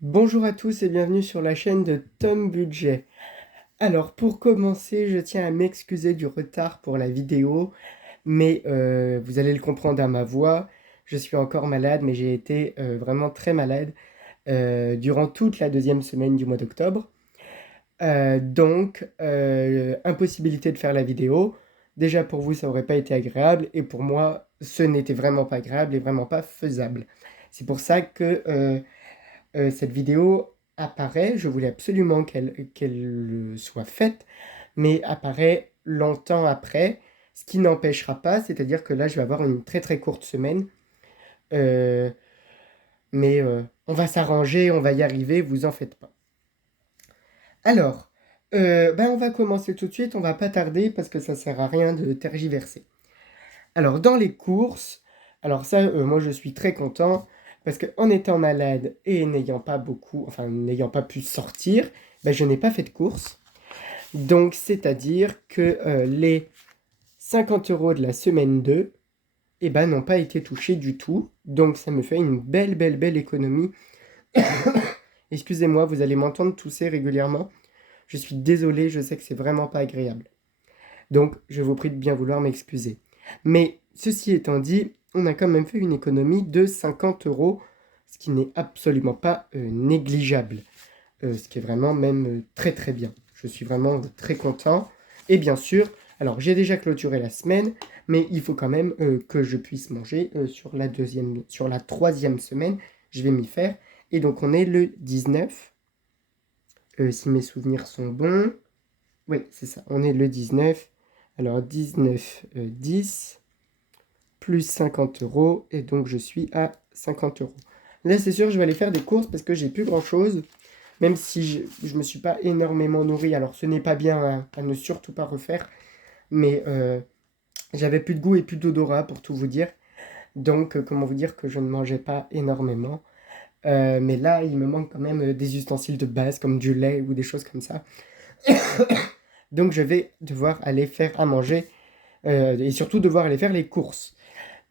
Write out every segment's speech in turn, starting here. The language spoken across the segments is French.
Bonjour à tous et bienvenue sur la chaîne de Tom Budget. Alors pour commencer, je tiens à m'excuser du retard pour la vidéo, mais vous allez le comprendre à ma voix, je suis encore malade, mais j'ai été vraiment très malade durant toute la deuxième semaine du mois d'octobre. Impossibilité de faire la vidéo. Déjà pour vous, ça aurait pas été agréable, et pour moi, ce n'était vraiment pas agréable et vraiment pas faisable. C'est pour ça que cette vidéo apparaît, je voulais absolument qu'elle soit faite, mais apparaît longtemps après, ce qui n'empêchera pas, c'est-à-dire que là, je vais avoir une très très courte semaine, euh, mais on va s'arranger, on va y arriver, vous en faites pas. Alors, on va commencer tout de suite, on va pas tarder parce que ça sert à rien de tergiverser. Alors, dans les courses, alors ça, moi je suis très content parce qu'en étant malade et n'ayant pas beaucoup, enfin n'ayant pas pu sortir, je n'ai pas fait de courses. Donc, c'est-à-dire que les 50 euros de la semaine 2, n'ont pas été touchés du tout. Donc, ça me fait une belle, belle, belle économie. Excusez-moi, vous allez m'entendre tousser régulièrement. Je suis désolé, je sais que c'est vraiment pas agréable. Donc, je vous prie de bien vouloir m'excuser. Mais ceci étant dit, on a quand même fait une économie de 50 euros, ce qui n'est absolument pas négligeable. Ce qui est vraiment même très très bien. Je suis vraiment très content. Et bien sûr, alors j'ai déjà clôturé la semaine, mais il faut quand même que je puisse manger sur la troisième semaine. Je vais m'y faire. Et donc on est le 19, si mes souvenirs sont bons. Oui, c'est ça. On est le 19. Alors 19, 10, plus 50 euros. Et donc je suis à 50 euros. Là, c'est sûr, je vais aller faire des courses parce que j'ai plus grand-chose. Même si je me suis pas énormément nourri. Alors ce n'est pas bien à ne surtout pas refaire. Mais j'avais plus de goût et plus d'odorat pour tout vous dire. Donc comment vous dire que je ne mangeais pas énormément. Mais là, il me manque quand même des ustensiles de base comme du lait ou des choses comme ça. Donc je vais devoir aller faire à manger et surtout devoir aller faire les courses.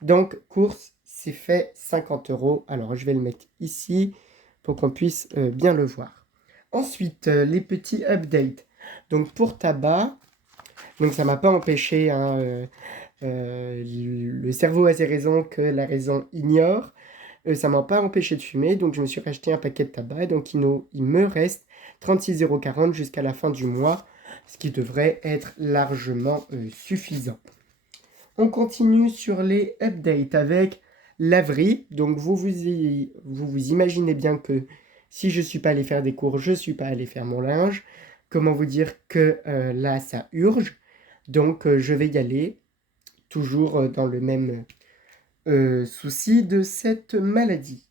Donc courses, c'est fait 50 euros. Alors je vais le mettre ici pour qu'on puisse bien le voir. Ensuite, les petits updates. Donc pour tabac, donc ça m'a pas empêché, hein, le cerveau a ses raisons que la raison ignore. Ça m'a pas empêché de fumer, donc je me suis racheté un paquet de tabac. Donc il me reste 36,40 € jusqu'à la fin du mois, ce qui devrait être largement suffisant. On continue sur les updates avec laverie. Donc vous imaginez bien que si je ne suis pas allé faire des cours, je ne suis pas allé faire mon linge. Comment vous dire que là, ça urge. Donc je vais y aller, toujours dans le même souci de cette maladie.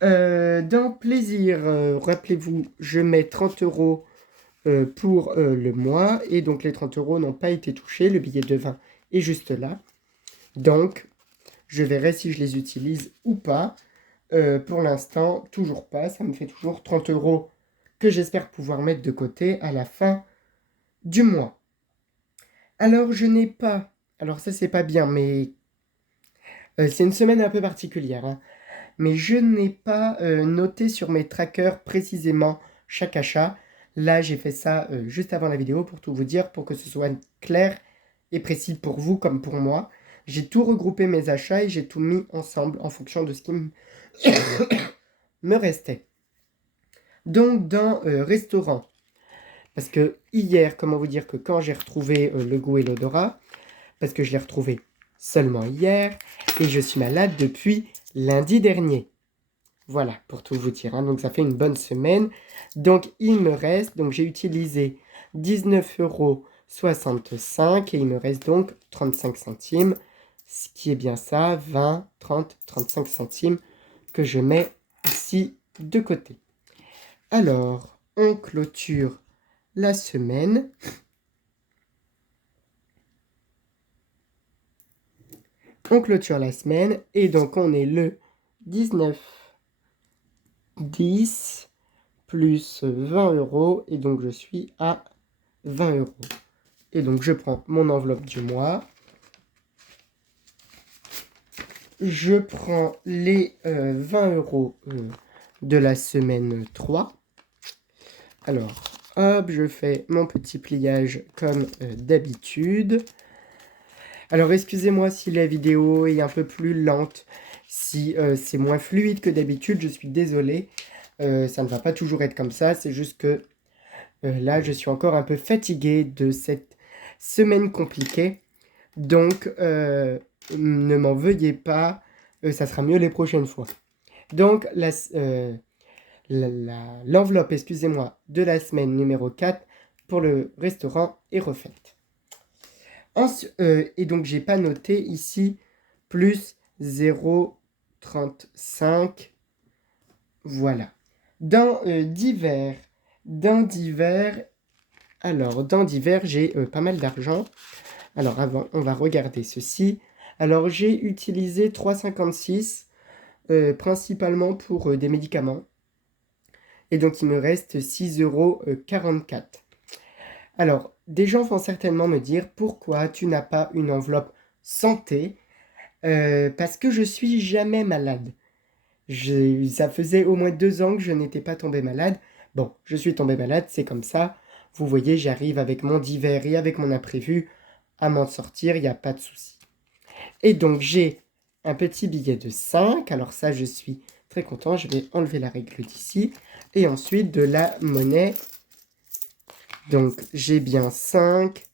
Dans plaisir, rappelez-vous, je mets 30 euros pour le mois. Et donc les 30 euros n'ont pas été touchés. Le billet de 20 est juste là. Donc, je verrai si je les utilise ou pas. Pour l'instant, toujours pas. Ça me fait toujours 30 euros que j'espère pouvoir mettre de côté à la fin du mois. Alors, je n'ai pas... Alors ça, c'est pas bien, mais c'est une semaine un peu particulière, hein. Mais je n'ai pas noté sur mes trackers précisément chaque achat. Là, j'ai fait ça juste avant la vidéo pour tout vous dire, pour que ce soit clair et précis pour vous comme pour moi. J'ai tout regroupé mes achats et j'ai tout mis ensemble en fonction de ce qui me restait. Donc, dans restaurant, parce que hier, comment vous dire que quand j'ai retrouvé le goût et l'odorat, parce que je l'ai retrouvé seulement hier, et je suis malade depuis lundi dernier. Voilà, pour tout vous dire, hein. Donc ça fait une bonne semaine. Donc il me reste, donc j'ai utilisé 19,65 € et il me reste donc 35 centimes, ce qui est bien ça, 20, 30, 35 centimes que je mets ici de côté. Alors, on clôture la semaine. On clôture la semaine et donc on est le 19, 10 plus 20 euros et donc je suis à 20 euros. Et donc je prends mon enveloppe du mois. Je prends les 20 euros de la semaine 3. Alors, hop, je fais mon petit pliage comme d'habitude. Alors, excusez-moi si la vidéo est un peu plus lente, si c'est moins fluide que d'habitude, je suis désolé. Ça ne va pas toujours être comme ça, c'est juste que là, je suis encore un peu fatigué de cette semaine compliquée. Donc, ne m'en veuillez pas, ça sera mieux les prochaines fois. Donc, l'enveloppe, excusez-moi, de la semaine numéro 4 pour le restaurant est refaite. Et donc, j'ai pas noté ici plus 0,35. Voilà. Dans divers, j'ai pas mal d'argent. Alors, avant, on va regarder ceci. Alors, j'ai utilisé 3,56 principalement pour des médicaments. Et donc, il me reste 6,44 €. Alors, des gens vont certainement me dire pourquoi tu n'as pas une enveloppe santé. Parce que je suis jamais malade. Ça faisait au moins 2 ans que je n'étais pas tombé malade. Bon, je suis tombé malade, c'est comme ça. Vous voyez, j'arrive avec mon divers et avec mon imprévu à m'en sortir, il n'y a pas de souci. Et donc, j'ai un petit billet de 5. Alors ça, je suis très content. Je vais enlever la règle d'ici. Et ensuite, de la monnaie. Donc, j'ai bien 5,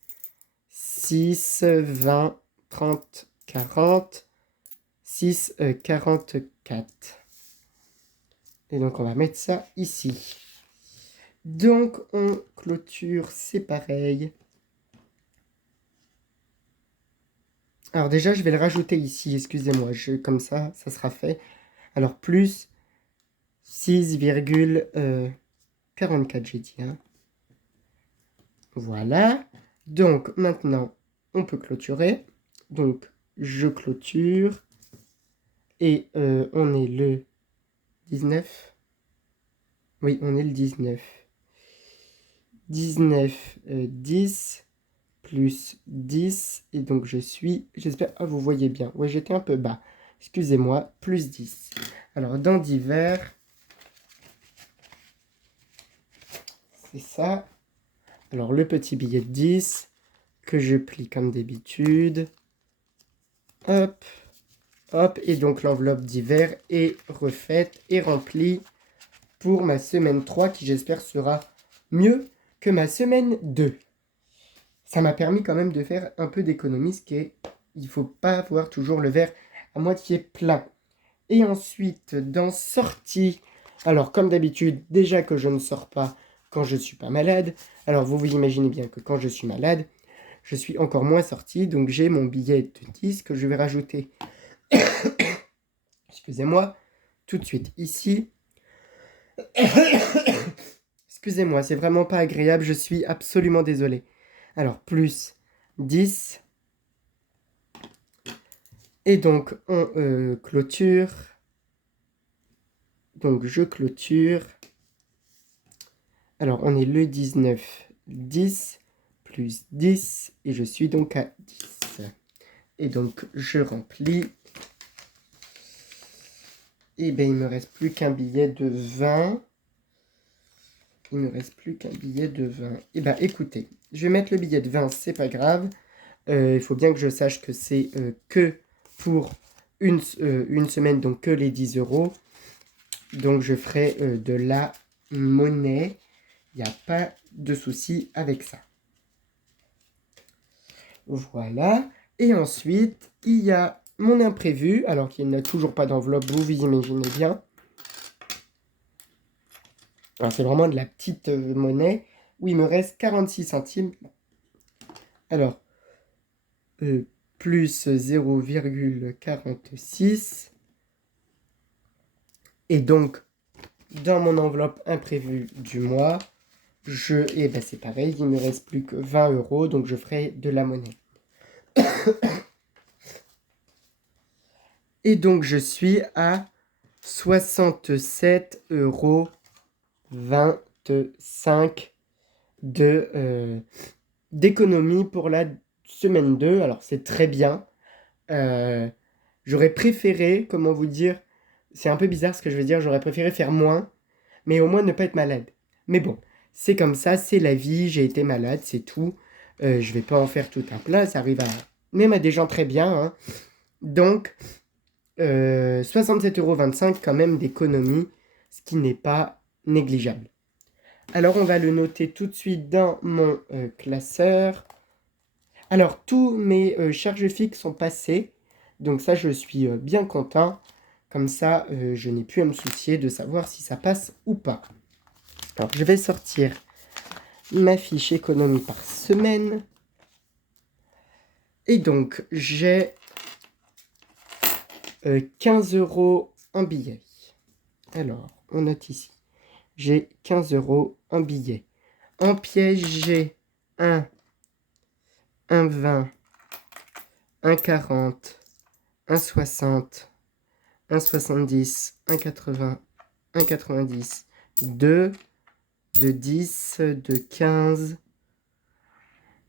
6, 20, 30, 40, 6, 44. Et donc, on va mettre ça ici. Donc, on clôture, c'est pareil. Alors déjà, je vais le rajouter ici, excusez-moi, comme ça sera fait. Alors, plus 6,44, j'ai dit. Hein. Voilà. Donc, maintenant, on peut clôturer. Donc, je clôture. Et on est le 19. Oui, on est le 19. 19, 10, plus 10. Et donc, j'espère, ah, vous voyez bien. Ouais, j'étais un peu bas. Excusez-moi, plus 10. Alors, dans divers, c'est ça. Alors, le petit billet de 10 que je plie comme d'habitude. Hop, hop. Et donc, l'enveloppe divers est refaite et remplie pour ma semaine 3 qui, j'espère, sera mieux que ma semaine 2. Ça m'a permis quand même de faire un peu d'économie, ce qui est, il ne faut pas avoir toujours le verre à moitié plein. Et ensuite, dans sortie, alors comme d'habitude, déjà que je ne sors pas quand je ne suis pas malade, alors vous imaginez bien que quand je suis malade, je suis encore moins sorti, donc j'ai mon billet de 10 que je vais rajouter, excusez-moi, tout de suite ici. Excusez-moi, c'est vraiment pas agréable, je suis absolument désolé. Alors, plus 10. Et donc, on clôture. Donc, je clôture. Alors, on est le 19. 10 plus 10. Et je suis donc à 10. Et donc, je remplis. Et bien, il ne me reste plus qu'un billet de 20. Il ne me reste plus qu'un billet de 20. Et bien, écoutez, je vais mettre le billet de 20, c'est pas grave. Il faut bien que je sache que c'est que pour une semaine, donc que les 10 €. Donc, je ferai de la monnaie. Il n'y a pas de souci avec ça. Voilà. Et ensuite, il y a mon imprévu, alors qu'il n'a toujours pas d'enveloppe, vous imaginez bien. Alors, c'est vraiment de la petite monnaie où il me reste 46 centimes. Alors, plus 0,46. Et donc, dans mon enveloppe imprévue du mois, et ben c'est pareil, il ne me reste plus que 20 €, donc je ferai de la monnaie. Et donc, je suis à 67,25 € d'économie pour la semaine 2. Alors, c'est très bien. J'aurais préféré, comment vous dire, c'est un peu bizarre ce que je veux dire, j'aurais préféré faire moins, mais au moins ne pas être malade. Mais bon, c'est comme ça, c'est la vie, j'ai été malade, c'est tout. Je vais pas en faire tout un plat, ça arrive même à des gens très bien, hein. Donc, 67,25 € quand même d'économie, ce qui n'est pas négligeable. Alors, on va le noter tout de suite dans mon classeur. Alors, tous mes charges fixes sont passées, donc ça, je suis bien content. Comme ça, je n'ai plus à me soucier de savoir si ça passe ou pas. Alors, je vais sortir ma fiche économie par semaine. Et donc, j'ai 15 € en billets. Alors, on note ici. J'ai 15 € en billets. En piège, j'ai 1,20, 1,40, 1,60, 1,70, 1,80, 1,90, 2, de 10, de 15,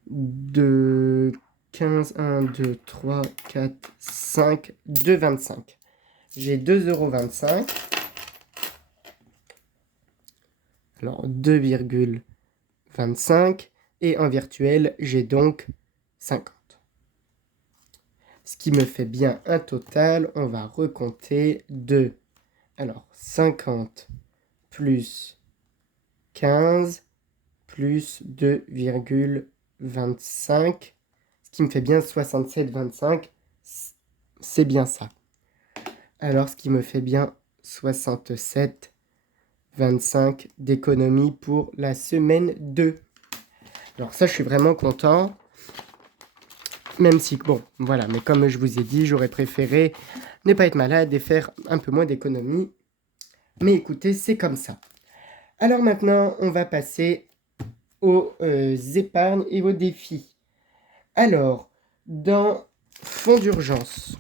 de 15, 1, 2, 3, 4, 5, 2,25. J'ai 2,25 €. Alors 2,25. Et en virtuel, j'ai donc 50. Ce qui me fait bien un total, on va recompter de... Alors 50 plus 15 plus 2,25, ce qui me fait bien 67,25. C'est bien ça. Alors, ce qui me fait bien 67,25 d'économie pour la semaine 2. Alors ça, je suis vraiment content. Même si, bon, voilà, mais comme je vous ai dit, j'aurais préféré ne pas être malade et faire un peu moins d'économie. Mais écoutez, c'est comme ça. Alors maintenant, on va passer aux épargnes et aux défis. Alors, dans fonds d'urgence,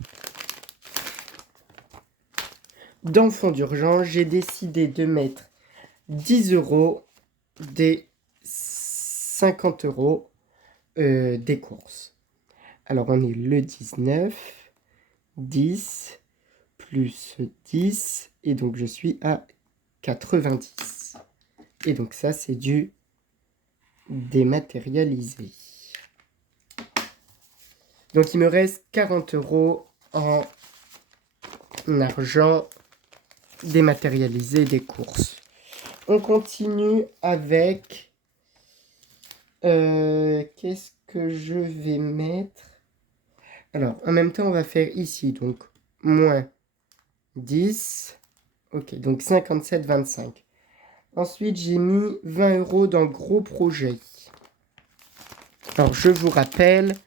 j'ai décidé de mettre 10 € des 50 € des courses. Alors, on est le 19, 10, plus 10, et donc je suis à 90. Et donc ça, c'est du dématérialisé. Donc, il me reste 40 € en argent dématérialisé des courses. On continue avec... qu'est-ce que je vais mettre? Alors, en même temps, on va faire ici, donc, moins 10. Ok, donc 57,25. Ensuite, j'ai mis 20 € dans gros projet. Alors, je vous rappelle,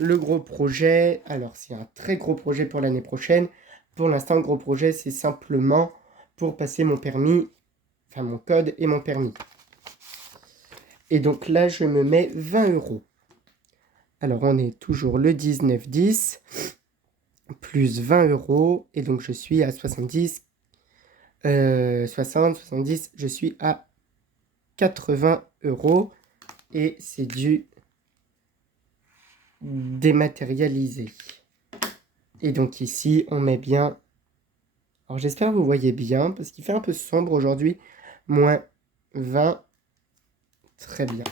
le gros projet, alors c'est un très gros projet pour l'année prochaine. Pour l'instant, le gros projet, c'est simplement pour passer mon permis, enfin mon code et mon permis. Et donc là, je me mets 20 €. Alors, on est toujours le 19,10 plus 20 €. Et donc, je suis à 70, 60, 70. Je suis à 80 €. Et c'est du dématérialisé. Et donc ici, on met bien... Alors, j'espère que vous voyez bien, parce qu'il fait un peu sombre aujourd'hui. Moins 20. Très bien.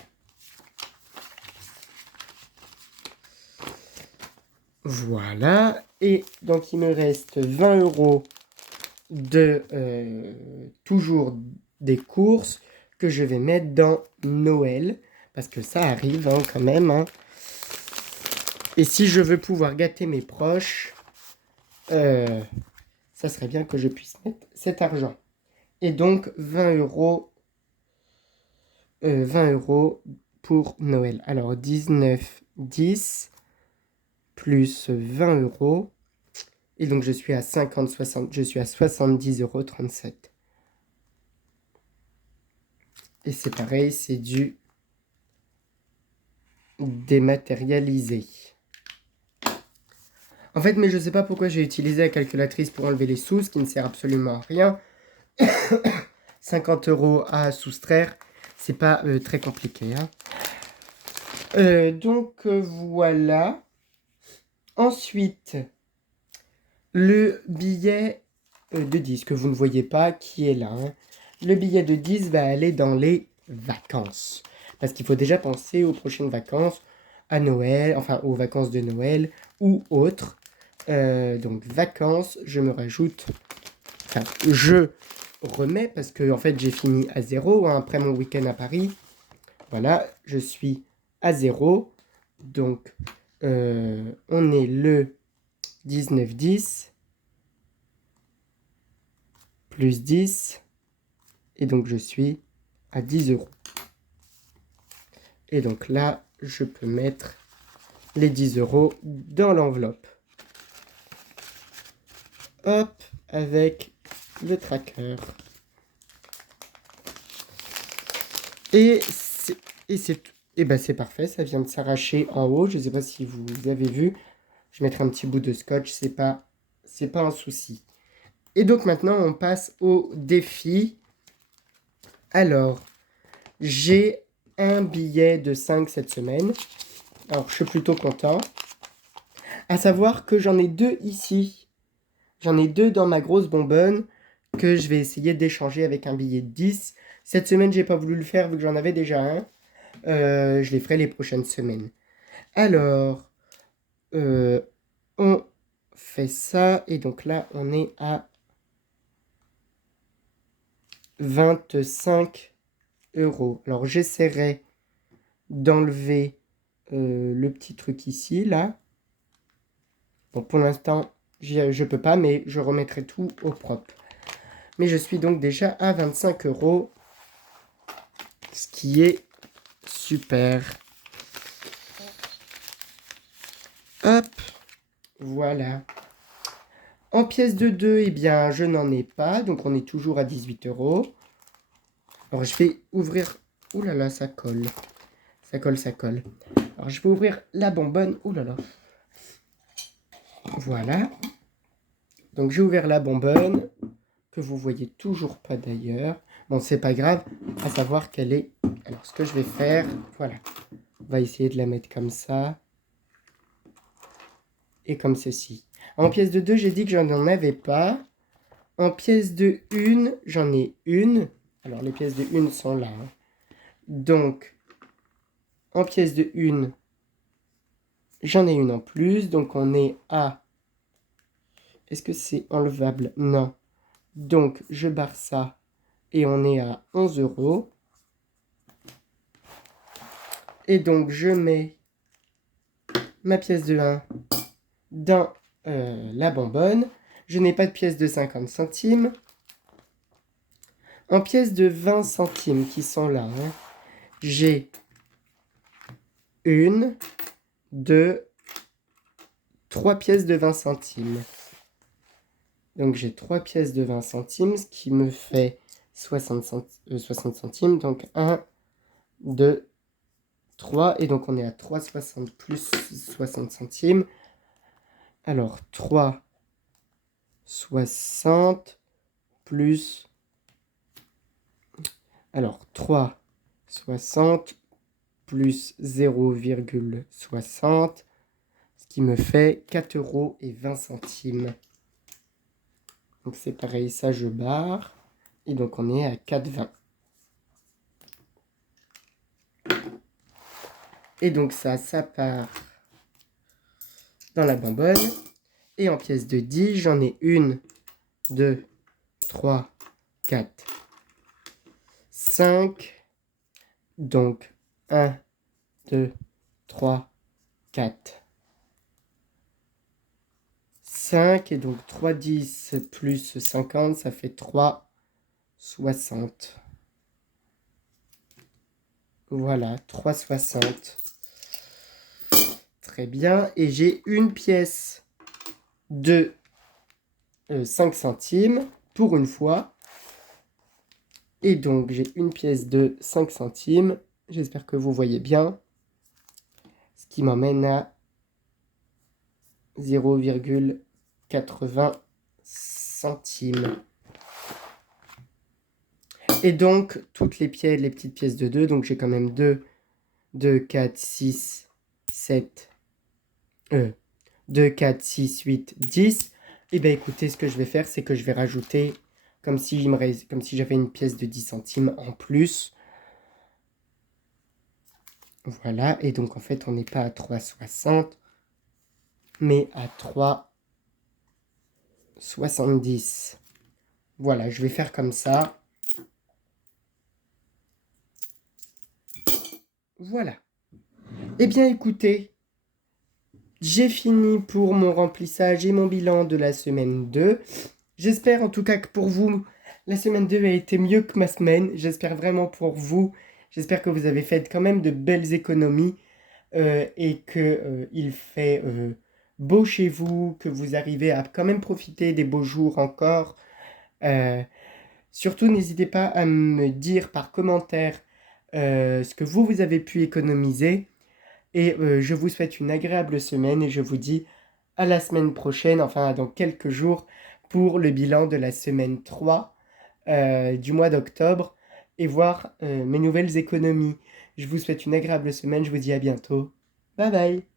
Voilà. Et donc, il me reste 20 € de toujours des courses que je vais mettre dans Noël. Parce que ça arrive hein, quand même. Hein. Et si je veux pouvoir gâter mes proches, ça serait bien que je puisse mettre cet argent. Et donc 20 €, 20 € pour Noël. Alors 19,10 plus 20 €. Et donc je suis à 50, 60, je suis à 70,37 €. Et c'est pareil, c'est du dématérialisé. En fait, mais je ne sais pas pourquoi j'ai utilisé la calculatrice pour enlever les sous, ce qui ne sert absolument à rien. 50 € à soustraire, c'est pas très compliqué. Hein. Donc voilà. Ensuite, le billet de 10 que vous ne voyez pas, qui est là. Hein. Le billet de 10 va aller dans les vacances. Parce qu'il faut déjà penser aux prochaines vacances, à Noël, enfin aux vacances de Noël ou autres. Donc vacances, je me rajoute, enfin je remets parce que en fait j'ai fini à 0 hein, après mon week-end à Paris. Voilà, je suis à 0. Donc on est le 19-10 plus 10 et donc je suis à 10 euros. Et donc là, je peux mettre les 10 euros dans l'enveloppe. Hop, avec le tracker. Et c'est parfait, ça vient de s'arracher en haut. Je ne sais pas si vous avez vu. Je mettrai un petit bout de scotch, c'est pas un souci. Et donc maintenant, on passe au défi. Alors, j'ai un billet de 5 cette semaine. Alors, je suis plutôt content. À savoir que j'en ai 2 ici. J'en ai 2 dans ma grosse bonbonne que je vais essayer d'échanger avec un billet de 10. Cette semaine, j'ai pas voulu le faire vu que j'en avais déjà un. Je les ferai les prochaines semaines. Alors, on fait ça. Et donc là, on est à 25 euros. Alors, j'essaierai d'enlever le petit truc ici, là. Bon, pour l'instant, je peux pas, mais je remettrai tout au propre. Mais je suis donc déjà à 25 euros, ce qui est super. Hop, voilà. En pièces de 2, eh bien, je n'en ai pas, donc on est toujours à 18 euros. Alors, je vais ouvrir... Ouh là là, ça colle. Ça colle, ça colle. Alors, je vais ouvrir la bonbonne. Ouh là là. Voilà. Donc, j'ai ouvert la bonbonne, que vous voyez toujours pas d'ailleurs. Bon, c'est pas grave, à savoir qu'elle est... Alors, ce que je vais faire, voilà. On va essayer de la mettre comme ça. Et comme ceci. En pièces de 2, j'ai dit que j'en avais pas. En pièces de 1, j'en ai une. Alors, les pièces de 1 sont là. Hein. Donc, en pièces de 1, j'en ai une en plus. Donc, on est à... Est-ce que c'est enlevable? Non. Donc, je barre ça. Et on est à 11 euros. Et donc, je mets ma pièce de 1 dans la bonbonne. Je n'ai pas de pièce de 50 centimes. En pièces de 20 centimes qui sont là, hein, j'ai 1, 2, 3 pièces de 20 centimes. Donc j'ai 3 pièces de 20 centimes, ce qui me fait 60 centimes. Donc 1, 2, 3. Et donc on est à 3,60 plus 60 centimes. Alors 3,60 plus... Alors 3,60 plus 0,60, ce qui me fait 4,20 euros. Donc c'est pareil, ça je barre. Et donc on est à 4,20. Et donc ça part dans la bonbonne. Et en pièces de 10, j'en ai 1, 2, 3, 4, 5. Donc 1, 2, 3, 4, 5. Et donc 3,10 plus 50, ça fait 3,60. Voilà, 3,60. Très bien. Et j'ai une pièce de 5 centimes pour une fois. Et donc, j'ai une pièce de 5 centimes. J'espère que vous voyez bien. Ce qui m'emmène à 0,80 centimes. Et donc, toutes les petites pièces de 2. Donc, j'ai quand même 2, 4, 6, 7... 2, 4, 6, 8, 10. Eh bien écoutez, ce que je vais faire, c'est que je vais rajouter, comme si, comme si j'avais une pièce de 10 centimes en plus. Voilà, et donc en fait, on n'est pas à 3,60, mais à 3,70. Voilà, je vais faire comme ça. Voilà. Eh bien écoutez, j'ai fini pour mon remplissage et mon bilan de la semaine 2. J'espère en tout cas que pour vous, la semaine 2 a été mieux que ma semaine. J'espère vraiment pour vous. J'espère que vous avez fait quand même de belles économies et que il fait beau chez vous, que vous arrivez à quand même profiter des beaux jours encore. Euh, Surtout, n'hésitez pas à me dire par commentaire ce que vous avez pu économiser. Et je vous souhaite une agréable semaine et je vous dis à la semaine prochaine, enfin dans quelques jours, pour le bilan de la semaine 3 du mois d'octobre et voir mes nouvelles économies. Je vous souhaite une agréable semaine, je vous dis à bientôt. Bye bye.